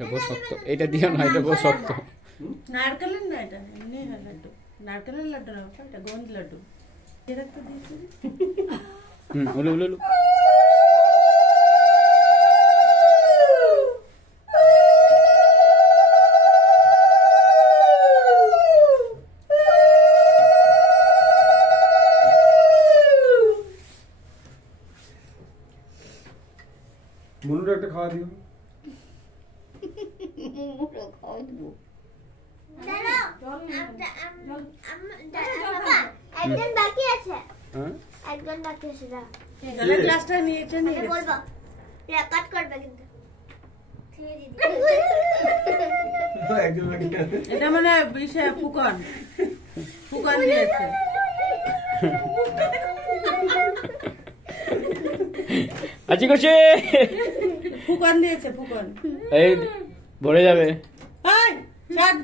এটা বহু শক্ত, এটা দিও না, এটা বহু শক্ত। নারকেলের না, এটা এমনি লাড্ডু, নারকেলের লাড্ডু না, এটা গোন্দ লাড্ডু। এরা তো দিয়েছে। উলু উলু উলু। মুনুটা একটা খাওয়া দিও। মুনুটা খাওয়া দিব। একজন বাকি আছে। হ্যাঁ একজন বাকি আছে। জলের গ্লাসটা নিয়েছে নিয়ে বলবো কাট করবে কিন্তু একজন বাকি আছে। এটা মানে বিষয় ফুকন দিয়েছে। আচ্ছা করছে, ফুকন দিয়েছে, ফুকন। এই ভরে যাবে। এই ছাড়।